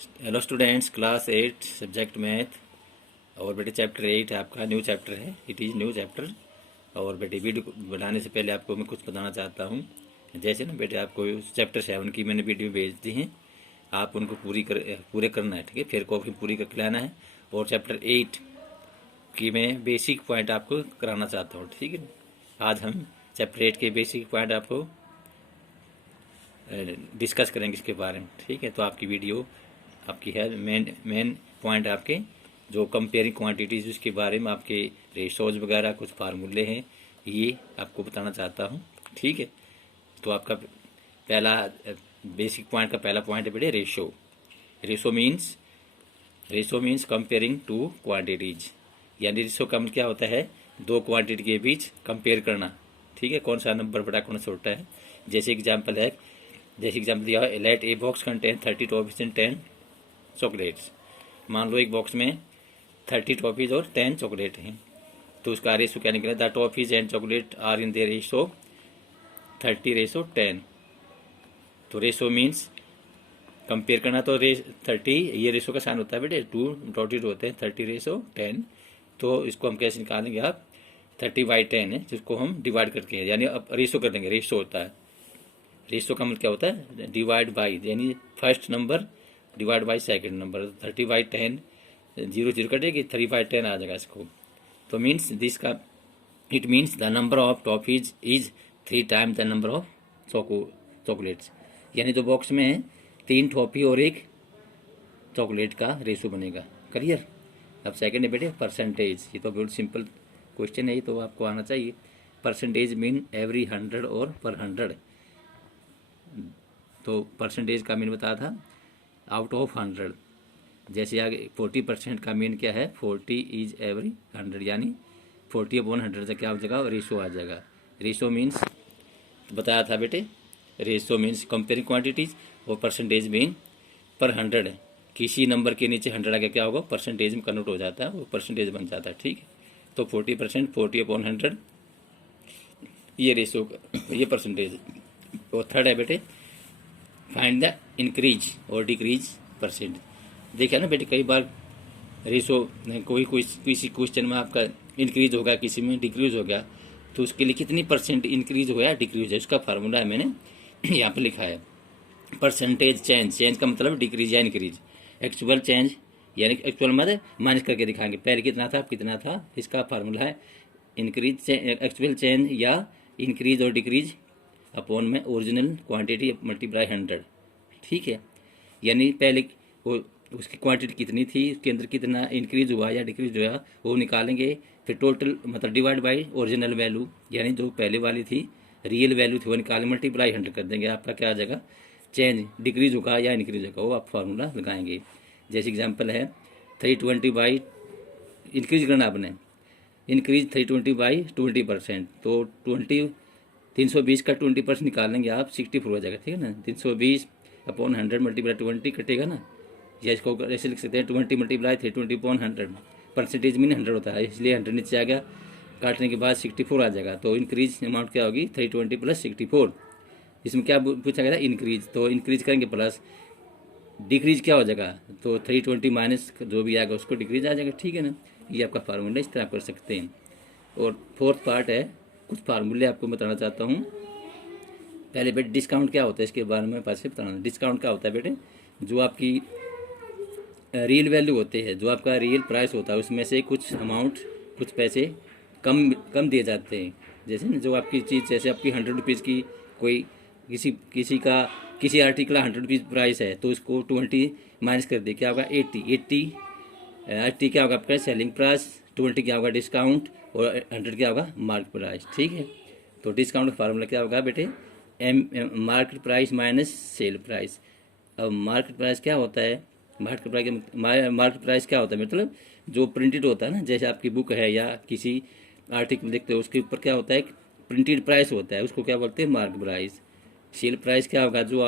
Hello students, class 8 subject math. और बेटे chapter 8 आपका न्यू चैप्टर है, इट इज़ न्यू चैप्टर। और बेटे वीडियो बनाने से पहले आपको मैं कुछ बताना चाहता हूँ। जैसे ना बेटे आपको चैप्टर 7 की मैंने वीडियो भेज दी है, आप उनको पूरे करना है, ठीक है। फिर कॉपी पूरी करके लाना है। और चैप्टर 8 की मैं बेसिक पॉइंट आपको कराना चाहता हूँ, ठीक है। आज हम चैप्टर 8 के बेसिक पॉइंट आपको डिस्कस करेंगे इसके बारे में, ठीक है। तो आपकी वीडियो आपकी है मेन पॉइंट आपके जो कंपेयरिंग क्वांटिटीज़ उसके बारे में, आपके रेशोज वगैरह कुछ फार्मूले हैं, ये आपको बताना चाहता हूँ, ठीक है। तो आपका पहला बेसिक पॉइंट का पहला पॉइंट है बेटे ratio. Ratio means comparing two quantities, यानी रेशो का मतलब क्या होता है, दो क्वांटिटी के बीच कंपेयर करना, ठीक है। कौन सा नंबर बड़ा कौन सा छोटा है। जैसे एग्जांपल दिया है, let a box contain 30 toffees and 10 chocolates. मान लो एक बॉक्स में 30 टॉफीज और 10 चॉकलेट हैं, तो उसका रेशो क्या निकला, the toffees and chocolate are in their ratio 30:10। तो रेशो मीन्स कंपेयर करना, तो 30 ये रेशो का साइन होता है बेटे, 2 डॉटेड होते हैं, 30:10। तो इसको हम कैसे निकालेंगे, आप 30/10 है जिसको हम डिवाइड करके हैं, यानी अब रेशो कर देंगे। रेशो होता है, रेशो का मतलब क्या होता है, डिवाइड बाई, यानी first number divide by second number. 30/10 zero zero कटेगी, 3/10 आ जाएगा इसको। तो मीन्स दिस का it means the number of toffees is 3 time the number of chocolates, यानी जो बॉक्स में है 3 टॉफी और 1 चॉकलेट का रेशो बनेगा। क्लियर। अब सेकंड है बेटे परसेंटेज। ये तो बहुत सिंपल क्वेश्चन है, ये तो आपको आना चाहिए। परसेंटेज मीन एवरी 100 और पर 100। तो परसेंटेज का मीन बताया था आउट ऑफ 100। जैसे आगे 40% का मीन क्या है, 40 इज एवरी 100, यानी 40/100 से क्या हो जाएगा, रेशो आ जाएगा। रेशो मीन्स बताया था बेटे, रेशो मीन्स कंपेयरिंग क्वांटिटीज, और परसेंटेज मीन पर 100 है। किसी नंबर के नीचे 100 आगे क्या होगा, परसेंटेज में कन्वर्ट हो जाता है, वो परसेंटेज बन जाता है, ठीक है। तो 40%, 40/100 ये रेशो, ये परसेंटेज। और थर्ड है बेटे फाइंड द इंक्रीज और डिक्रीज परसेंट। देखिए ना बेटे, कई बार रेशो किसी क्वेश्चन में आपका इंक्रीज होगा, किसी में डिक्रीज हो गया, तो उसके लिए कितनी परसेंट इंक्रीज हो या डिक्रीज है, उसका फार्मूला है मैंने यहाँ पे लिखा है। परसेंटेज चेंज का मतलब डिक्रीज या इंक्रीज। एक्चुअल चेंज यानी एक्चुअल मतलब माइनस करके दिखाएंगे, पहले कितना था अब कितना था, इसका फार्मूला है इंक्रीज एक्चुअल चेंज या इंक्रीज और डिक्रीज अपॉन में ओरिजिनल क्वांटिटी मल्टीप्लाई 100, ठीक है। यानी पहले वो उसकी क्वांटिटी कितनी थी, उसके अंदर कितना इंक्रीज हुआ या डिक्रीज हुआ, वो निकालेंगे। फिर टोटल मतलब डिवाइड बाई ओरिजिनल वैल्यू, यानी जो पहले वाली थी रियल वैल्यू थी वो निकाल मल्टीप्लाई 100 कर देंगे, आपका क्या आ जाएगा, चेंज डिक्रीज होगा या इंक्रीज होगा, वो आप फार्मूला लगाएंगे। जैसे एग्जांपल है 320 इंक्रीज करना आपने, इंक्रीज 320/20%, तो 320 का 20% निकालेंगे आप, 64 हो जाएगा, ठीक है ना। 320/100 मल्टीप्लाई 20 कटेगा ना, या इसको ऐसे लिख सकते हैं 20 मल्टीप्लाई 320/100। परसेंटेज मीन 100 होता है, इसलिए 100 नीचे आ गया, काटने के बाद 64 आ जाएगा। तो इंक्रीज अमाउंट क्या होगी, 320 + 64। इसमें क्या पूछा गया था, इंक्रीज, तो इंक्रीज करेंगे प्लस, डिक्रीज क्या हो जाएगा, तो 320 माइनस जो भी आएगा उसको डिक्रीज आ जाएगा, ठीक है ना। ये आपका फार्मूला, इस तरह आप कर सकते हैं। और फोर्थ पार्ट है, कुछ फार्मूले आपको बताना चाहता हूँ। पहले बेटे डिस्काउंट क्या होता है, इसके बारे में पास से बताना। डिस्काउंट क्या होता है बेटे, जो आपकी रियल वैल्यू होते हैं, जो आपका रियल प्राइस होता है, उसमें से कुछ अमाउंट, कुछ पैसे कम दिए जाते हैं। जैसे ना जो आपकी चीज़, जैसे आपकी 100 रुपीज़ की कोई किसी आर्टिकल का 100 रुपीज़ प्राइस है, तो उसको 20 माइनस कर दे, क्या होगा 80 क्या होगा आपका सेलिंग प्राइस, 20 क्या होगा डिस्काउंट, और 100 क्या होगा मार्केट प्राइस, ठीक है। तो डिस्काउंट का फार्मूला क्या होगा बेटे, market price minus sale price. अब मार्केट प्राइस क्या होता है, मार्केट प्राइस क्या होता है, मतलब जो प्रिंटेड होता है ना, जैसे आपकी बुक है या किसी आर्टिकल देखते हो, उसके ऊपर क्या होता है, प्रिंटेड प्राइस होता है, उसको क्या बोलते हैं मार्केट प्राइस। सेल प्राइस क्या होगा, जो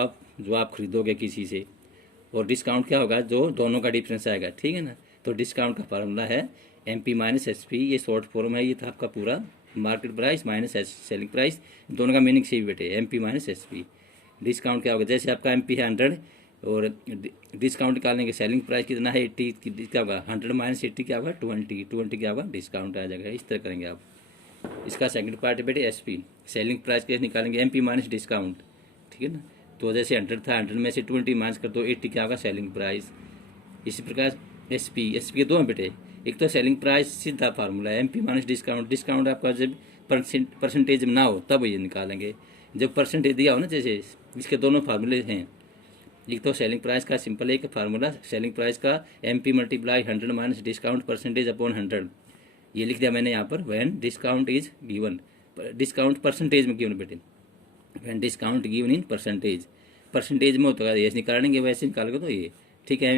आप खरीदोगे किसी से, और डिस्काउंट क्या होगा, जो दोनों का डिफरेंस आएगा, ठीक है ना। तो डिस्काउंट का फार्मूला है MP माइनस SP, ये शॉर्ट फॉर्म है, ये था आपका पूरा market price minus selling price, दोनों का मीनिंग सेम बेटे, MP माइनस SP। डिस्काउंट क्या होगा, जैसे आपका MP है 100, और डिस्काउंट निकालने के सेलिंग प्राइस कितना है 80, क्या होगा 100 माइनस 80 क्या होगा 20 क्या होगा डिस्काउंट आ जाएगा। इस तरह करेंगे आप। इसका सेकंड पार्ट है बेटे एसपी, सेलिंग प्राइस कैसे निकालेंगे, एमपी माइनस डिस्काउंट, ठीक है ना। तो जैसे 100 था, 100 में से 20 माइनस कर दो, 80 क्या होगा सेलिंग प्राइस। इसी प्रकार एसपी के दो हैं बेटे, एक तो सेलिंग प्राइस सीधा फार्मूला है, एमपी माइनस डिस्काउंट, डिस्काउंट आपका जब परसेंटेज में ना हो तब ये निकालेंगे, जब परसेंटेज दिया हो ना, जैसे इसके दोनों फार्मूले हैं। एक तो सेलिंग प्राइस का सिंपल एक फार्मूला, सेलिंग प्राइस का MP multiply 100 minus discount percentage upon 100, ये लिख दिया मैंने यहाँ पर। When discount is given, discount percentage में गिवन बेटे, when discount given in percentage, percentage में होता है ये निकालेंगे, वैसे निकालोगे तो ये ठीक है।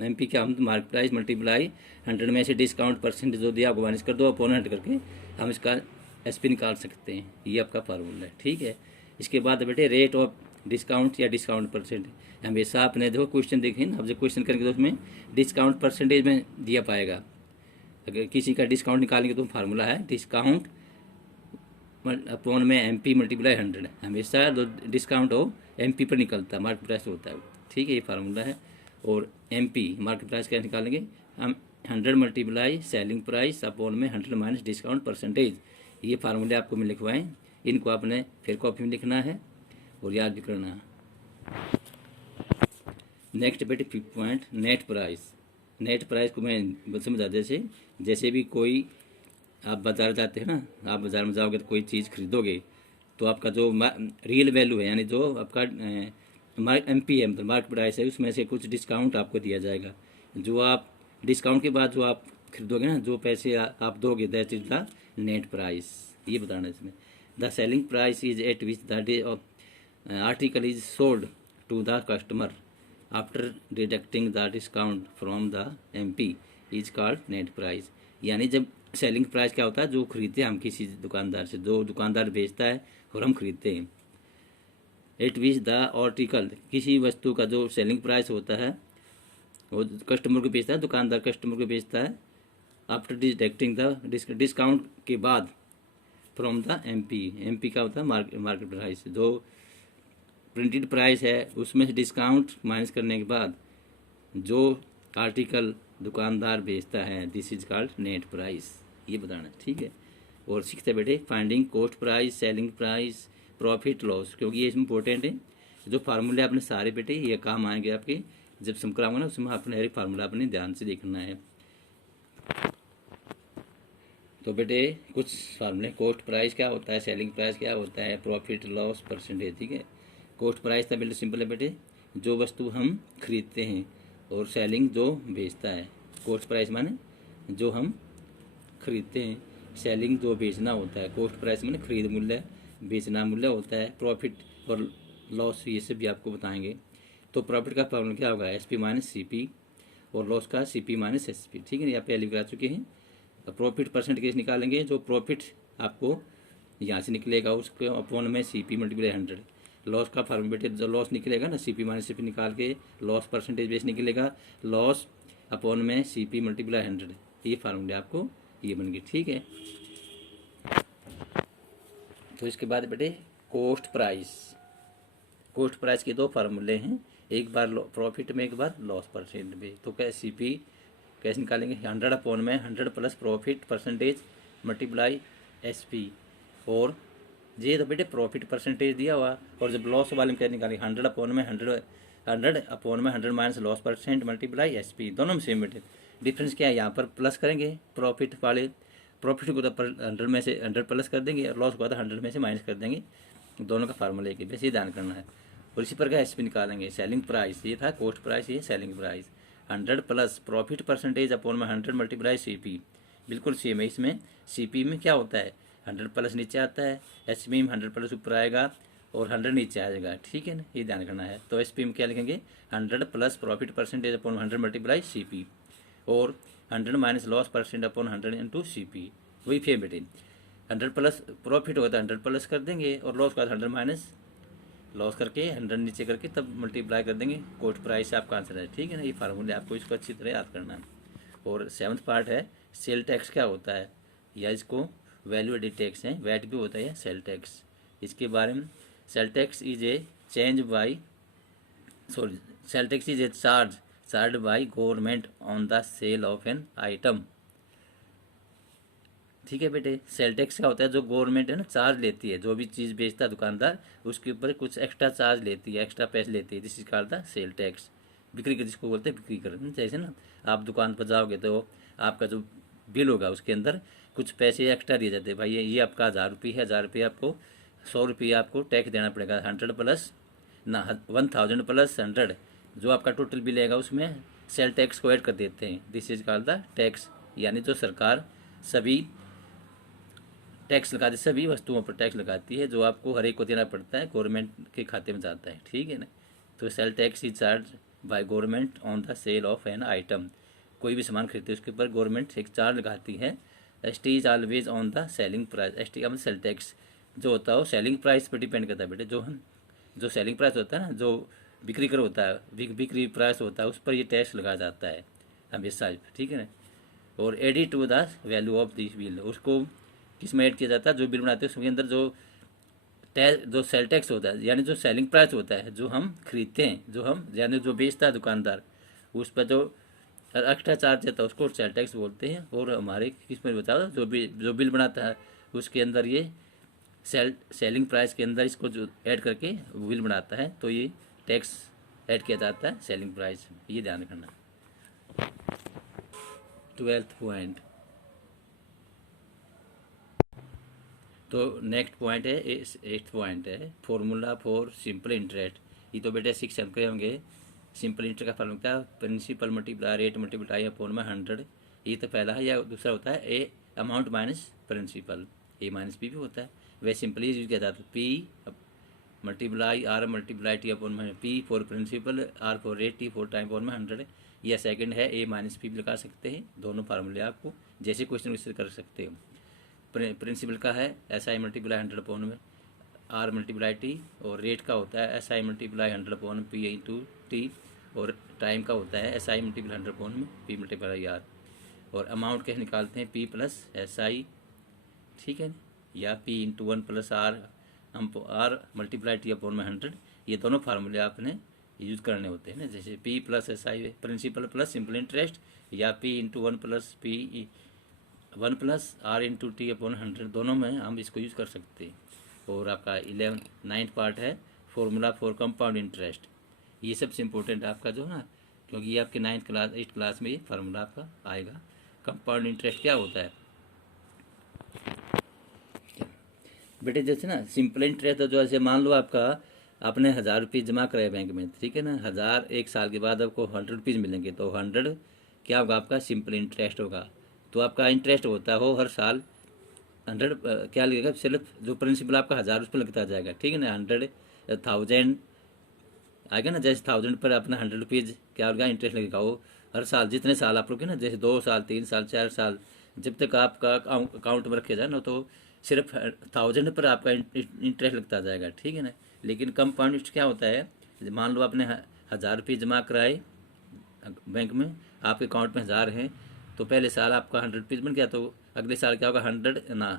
एमपी क्या, हम मार्केट प्राइस मल्टीप्लाई 100 में से डिस्काउंट परसेंटेज जो दिया आपको माइनस कर दो अपॉन 100 करके हम इसका एसपी निकाल सकते हैं, ये आपका फार्मूला है, ठीक है। इसके बाद बेटे रेट ऑफ डिस्काउंट या डिस्काउंट परसेंट, हमेशा आपने देखो क्वेश्चन देखें ना, अब जब क्वेश्चन करेंगे तो उसमें डिस्काउंट परसेंटेज में दिया पाएगा। अगर किसी का डिस्काउंट निकालेंगे तो फार्मूला है डिस्काउंट अपॉन में एमपी मल्टीप्लाई 100, हमेशा जो डिस्काउंट हो एमपी पर निकलता है, मार्केट प्राइस होता है, ठीक है, ये फार्मूला है। और एमपी मार्केट प्राइस क्या निकालेंगे हम, 100 मल्टीप्लाई सेलिंग प्राइस अपॉन में 100 माइनस डिस्काउंट परसेंटेज, ये फार्मूले आपको मैं लिखवाएं, इनको आपने फिर कॉपी में लिखना है और याद भी करना है। नेक्स्ट बेटे 5th point net price. Net price को मैं समझा, जैसे भी कोई आप बाज़ार जाते हैं ना, आप बाज़ार में जाओगे तो कोई चीज़ खरीदोगे तो आपका जो रियल वैल्यू है, यानी जो आपका एमपी है, मतलब मार्केट प्राइस है, उसमें से कुछ डिस्काउंट आपको दिया जाएगा। जो आप डिस्काउंट के बाद जो आप खरीदोगे ना, जो पैसे आप दोगे, that is the net price, ये बताना इसमें। The selling price is at which the day of article is sold to the customer after deducting the discount from the MP is called net price. यानी जब selling price क्या होता है, जो खरीदते हैं हम किसी दुकानदार से, जो दुकानदार बेचता है और हम खरीदते हैं, एट विच द आर्टिकल, किसी वस्तु का जो सेलिंग प्राइस होता है वो कस्टमर को बेचता है, दुकानदार कस्टमर को बेचता है, आफ्टर डिडक्टिंग द डिस्काउंट के बाद फ्रॉम द एमपी का होता है मार्केट प्राइस, जो प्रिंटेड प्राइस है उसमें से डिस्काउंट माइनस करने के बाद जो आर्टिकल दुकानदार बेचता है, this is called net price, ये बताना, ठीक है। और 6th है बेटे finding cost price, selling price, profit loss, क्योंकि ये इंपॉर्टेंट है। जो फार्मूले आपने सारे बेटे ये काम आएंगे आपके, जब सम कराऊंगा ना उसमें अपने हर एक फार्मूला अपने ध्यान से देखना है। तो बेटे कुछ फार्मूले, कॉस्ट प्राइस क्या होता है, सेलिंग प्राइस क्या होता है, प्रॉफिट लॉस परसेंटेज, ठीक है। कॉस्ट प्राइस था बिल्कुल सिंपल है बेटे, जो वस्तु हम खरीदते हैं, और सेलिंग जो बेचता है। कॉस्ट प्राइस माने जो हम खरीदते हैं, सेलिंग जो बेचना होता है। कॉस्ट प्राइस माने खरीद मूल्य, बेचना मूल्य होता है। प्रॉफिट और लॉस ये सब भी आपको बताएंगे। तो प्रॉफिट का फॉर्मूला क्या होगा, एसपी माइनस सीपी, और लॉस का सीपी माइनस एसपी, ठीक है, यहाँ पहले करा चुके हैं। प्रॉफिट परसेंट केस निकालेंगे, जो प्रॉफिट आपको यहाँ से निकलेगा उसके अपॉन में सीपी मल्टीप्लाई 100। लॉस का फॉर्मूला बेटे, जो लॉस निकलेगा ना, सीपी माइनस सीपी निकाल के लॉस परसेंटेज बेस निकलेगा, लॉस अपॉन में सीपी मल्टीप्लाई 100, ये फार्मूले आपको ये बन गए, ठीक है। तो इसके बाद बेटे कॉस्ट प्राइस, कॉस्ट प्राइस के दो फार्मूले हैं, एक बार प्रॉफिट में, एक बार लॉस परसेंट में। तो क्या सीपी कैसे निकालेंगे, 100 अपॉन में 100 plus profit percentage multiply SP, और ये तो बेटे प्रॉफिट परसेंटेज दिया हुआ, और जब लॉस वाले में क्या निकालेंगे, 100 अपॉन में 100 minus loss percent multiply SP, दोनों में सेम बेटे। डिफरेंस क्या है, यहाँ पर प्लस करेंगे प्रॉफिट वाले, प्रॉफिट को तो 100 में से 100 प्लस कर देंगे, और लॉस को तो 100 में से माइनस कर देंगे, दोनों का फार्मूला एक ही, बस ये ध्यान करना है। और इसी प्रकार एसपी निकालेंगे, सेलिंग प्राइस ये था, कॉस्ट प्राइस ये selling price, 100 plus profit percentage upon में 100 मल्टीप्लाई सीपी, बिल्कुल सेम है। इसमें सीपी में क्या होता है, 100 प्लस नीचे आता है, एसपी में 100 प्लस ऊपर आएगा और 100 नीचे आ जाएगा, ठीक है ना, ये ध्यान करना है। तो एसपी में क्या लिखेंगे, 100 plus profit percentage upon 100 multiply CP, और 100 minus loss percent upon 100 into CP, वही फेम बेटे। 100 प्लस प्रॉफिट होता है 100 प्लस कर देंगे, और लॉस का 100 माइनस लॉस करके 100 नीचे करके तब मल्टीप्लाई कर देंगे, कॉस्ट प्राइस से आपका आंसर है, ठीक है ना। ये फार्मूले आपको इसको अच्छी तरह याद करना है। और 7th पार्ट है सेल टैक्स क्या होता है, या इसको वैल्यू एडिड टैक्स है, वैट भी होता है सेल टैक्स, इसके बारे में। Sale tax is a change by sale tax is a charge charge by government on the sale of an item. ठीक है बेटे, सेल टैक्स क्या होता है, जो गवर्नमेंट है ना चार्ज लेती है, जो भी चीज़ बेचता है दुकानदार उसके ऊपर कुछ एक्स्ट्रा चार्ज लेती है, एक्स्ट्रा पैसे लेती है, this is called the sale tax. बिक्री कर जिसको बोलते हैं बिक्री कर, जैसे ना आप दुकान पर जाओगे तो आपका जो बिल होगा उसके अंदर कुछ पैसे एक्स्ट्रा दिए जाते हैं, भाई ये आपका 1000 रुपये है, 1000 रुपये आपको 100 रुपये आपको टैक्स देना पड़ेगा, 100 प्लस ना 1000 प्लस 100 जो आपका टोटल बिल आएगा उसमें सेल टैक्स को ऐड कर देते हैं, this is called the tax. यानी जो सरकार सभी टैक्स लगाती, सभी वस्तुओं पर टैक्स लगाती है जो आपको हर एक को देना पड़ता है, गवर्नमेंट के खाते में जाता है। ठीक है ना, तो sale tax is charge by government on the sale of an item. कोई भी सामान खरीदते हैं उसके ऊपर गवर्नमेंट एक चार्ज लगाती है। S T is always on the selling price. S T का मतलब सेल टैक्स जो होता है वो सेलिंग प्राइस पर डिपेंड करता है बेटे। जो सेलिंग प्राइस होता है ना, जो बिक्री कर होता है, बिक्री प्राइस होता है, उस पर ये टैक्स लगाया जाता है हमेशा। ठीक है ना, और added to the value of this bill, उसको किस में ऐड किया जाता है, जो बिल बनाते हैं उसके अंदर जो सेल टैक्स होता है, यानी जो सेलिंग प्राइस होता है, जो हम खरीदते हैं, जो हम यानी जो बेचता है दुकानदार, उस पर जो एक्स्ट्रा चार्ज देता है उसको सेल टैक्स बोलते हैं। और हमारे किस में बता दो, जो बिल बनाता है उसके अंदर ये सेलिंग प्राइस के अंदर इसको जो ऐड करके बिल बनाता है, तो ये टैक्स ऐड किया जाता है सेलिंग प्राइस में, ये ध्यान रखना। 12th पॉइंट, तो नेक्स्ट पॉइंट है 8th पॉइंट है फॉर्मूला फॉर सिंपल इंटरेस्ट। ये तो बेटे 6 चल के होंगे। सिंपल इंटरेस्ट का फॉर्मूला क्या, principal multiply rate multiply upon में 100, ये तो पहला है। या दूसरा होता है A amount minus principal, A minus P भी होता है। वह सिंपली यूज किया जाता है P multiply R multiply T upon में, P for principal, R for rate, T for time upon में 100। या सेकंड है ए माइनस पी भी लगा सकते हैं। दोनों फार्मूले आपको जैसे क्वेश्चन वैसे कर सकते हो। प्रिंसिपल का है एस आई मल्टीप्लाई 100 अपॉन में आर मल्टीप्लाई टी, और रेट का होता है S I multiply 100 upon P into T, और टाइम का होता है एस आई मल्टीप्लाई 100 अपॉन में पी मल्टीप्लाई आर। और अमाउंट कैसे निकालते हैं, पी प्लस एस आई, ठीक है, या पी इंटू 1 प्लस आर, हम आर मल्टीप्लाई टी अपॉन में 100। ये दोनों फार्मूले आपने यूज करने होते हैं ना, जैसे P plus S I principal plus simple interest, या P into 1 plus P 1 plus R into T upon 100, दोनों में हम इसको यूज़ कर सकते हैं। और आपका 9th पार्ट है फॉर्मूला फॉर कंपाउंड इंटरेस्ट। ये सबसे इम्पोर्टेंट है आपका जो है ना, क्योंकि ये आपके 9th क्लास 8th क्लास में ये फार्मूला आपका आएगा। कंपाउंड इंटरेस्ट क्या होता है बेटे, जैसे ना सिंपल इंटरेस्ट तो जो ऐसे मान लो आपने 1000 रुपये जमा कराए बैंक में, ठीक है ना, 1000 एक साल के बाद आपको 100 रुपीज़ मिलेंगे, तो 100 क्या होगा आपका सिंपल इंटरेस्ट होगा। तो आपका इंटरेस्ट होता हो हर साल 100 क्या लगेगा, सिर्फ जो प्रिंसिपल आपका 1000 उस पर लगता जाएगा, ठीक है ना, 100,000 आएगा ना, जैसे 1000 पर अपना 100 रुपीज़ क्या होगा इंटरेस्ट लगेगा। वो हर साल जितने साल आप लोग ना, जैसे 2 साल 3 साल 4 साल जब तक आपका अकाउंट में रखे जाए ना, तो सिर्फ 1000 पर आपका इंटरेस्ट लगता जाएगा, ठीक है ना। लेकिन कंपाउंड इंटरेस्ट क्या होता है, मान लो आपने 1000 रुपये जमा कराए बैंक में, आपके अकाउंट में 1000 हैं, तो पहले साल आपका 100 रुपीज़ बन गया, तो अगले साल क्या होगा 100 ना,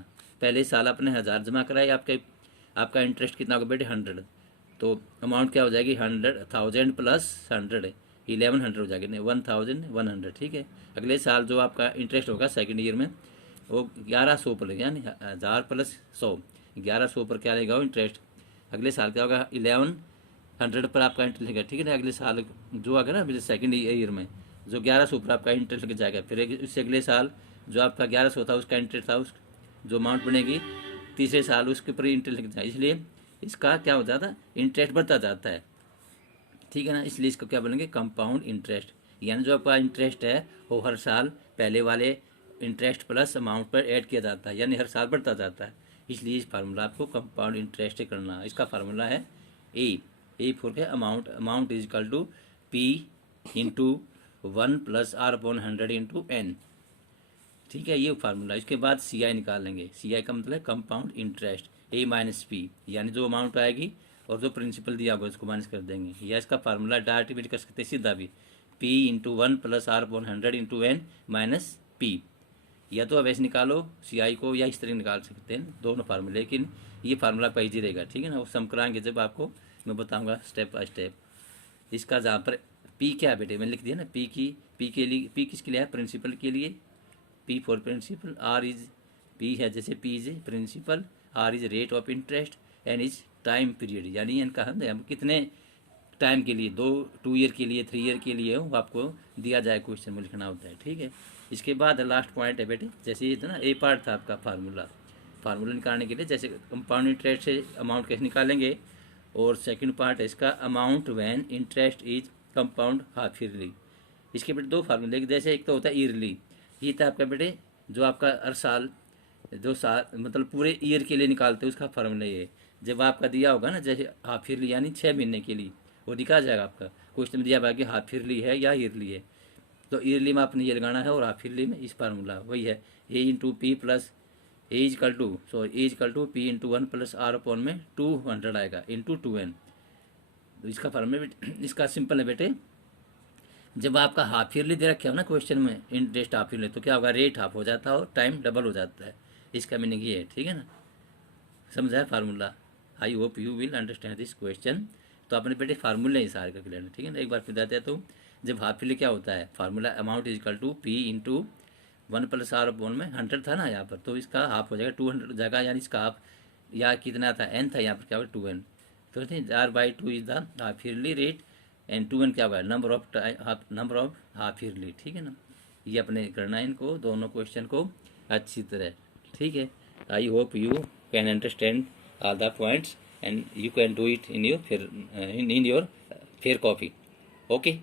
पहले साल आपने 1000 जमा कराए, आपका इंटरेस्ट कितना होगा बेटे 100, तो अमाउंट क्या हो जाएगी 100,000 प्लस 100 1100 हो जाएगी, नहीं 1100, ठीक है। अगले साल जो आपका इंटरेस्ट होगा सेकंड ईयर में वो 1100 पर लगेगा, यानी 1000 प्लस 100 1100 पर क्या लगेगा इंटरेस्ट। अगले साल क्या होगा 1100 पर आपका इंटरेस्ट लगेगा, ठीक है ना। अगले साल जो आएगा ना सेकंड ईयर में जो 1100 पर आपका इंटरेस्ट लग जाएगा, फिर इससे अगले साल जो आपका 1100 था उसका इंटरेस्ट था, उस जो अमाउंट बनेगी तीसरे साल उसके ऊपर इंटरेस्ट लग जाएगा, इसलिए इसका क्या हो जाता है इंटरेस्ट बढ़ता जाता है, ठीक है ना। इसलिए इसको क्या बोलेंगे कंपाउंड इंटरेस्ट, यानी जो आपका इंटरेस्ट है वो हर साल पहले वाले इंटरेस्ट प्लस अमाउंट पर ऐड किया जाता है, यानी हर साल बढ़ता जाता है। इसलिए इस फार्मूला आपको कंपाउंड इंटरेस्ट करना। इसका फार्मूला है A for amount is equal to P into 1 plus R upon 100 into N, ठीक है, ये फार्मूला। इसके बाद सी आई निकाल लेंगे। सी आई का मतलब कंपाउंड इंटरेस्ट ए माइनस पी, यानी जो अमाउंट आएगी और जो प्रिंसिपल दिया होगा उसको माइनस कर देंगे, या इसका फार्मूला डायरेक्ट भी कर सकते हैं सीधा भी, P into 1 plus R upon 100 into N minus P, या तो अब ऐसे निकालो सी आई को, या इस तरह निकाल सकते हैं दोनों फार्मूले, लेकिन ये फार्मूला का ईजी रहेगा, ठीक है ना। वो सम कराएंगे जब आपको मैं बताऊँगा स्टेप बाय स्टेप। इसका जहाँ पर पी क्या है बेटे, मैंने लिख दिया ना, पी के लिए, पी किसके लिए है, प्रिंसिपल के लिए, P for principal, R is, P है जैसे P is principal, R is rate of interest, N is time period, यानी इनका हम कितने टाइम के लिए, 2 ईयर के लिए, 3 ईयर के लिए वो आपको दिया जाए क्वेश्चन में लिखना होता है। ठीक है, इसके बाद लास्ट पॉइंट है बेटे, जैसे ये था ना, ए पार्ट था आपका फार्मूला निकालने के लिए, जैसे कंपाउंड इंटरेस्ट से अमाउंट कैसे निकालेंगे, और सेकंड पार्ट है इसका amount when interest is compound half yearly. इसके बेटे 2 फार्मूले, जैसे एक तो होता है ईयरली, ये था आपका बेटे जो आपका हर साल, जो साल मतलब पूरे ईयर के लिए निकालते हैं उसका फार्मूला ये। जब आपका दिया होगा ना जैसे हाफ ईयरली यानी 6 महीने के लिए, वो दिखा जाएगा आपका क्वेश्चन में दिया हुआ कि हाफ ईयरली है या ईयरली है, तो ईयरली में आपने ये लगाना है, और हाफ ईयरली में इस फार्मूला वही है, A into P plus A equal to P into 1 plus R upon में 200 आएगा इंटू 2n। तो इसका फार्मूला इसका सिंपल है बेटे, जब आपका हाफ ईयरली दे रखे हो ना क्वेश्चन में इंटरेस्ट हाफ ईयरली, तो क्या होगा, रेट हाफ हो जाता है और टाइम डबल हो जाता है, इसका मीनिंग ये है। ठीक है ना, समझा है formula? I hope you will understand this question. तो अपने बेटे फार्मूले ही सारे का क्लियर है। ठीक है ना, एक बार फिर बताते हैं। तो जब हाफ ईयरली क्या होता है, formula amount is equal to P into 1 plus R upon में 100 था ना यहाँ पर, तो इसका हाफ हो जाएगा 200 जगह, यानी इसका हाफ या कितना था, n था, यहाँ पर क्या होगा 2n। तो R/2 is the half yearly rate, and 2n क्या होगा, नंबर ऑफ हाफ ईयरली। ठीक है ना, ये अपने करना है इनको दोनों क्वेश्चन को अच्छी तरह। ठीक है, I hope you can understand all the points and you can do it in your fair copy. Okay.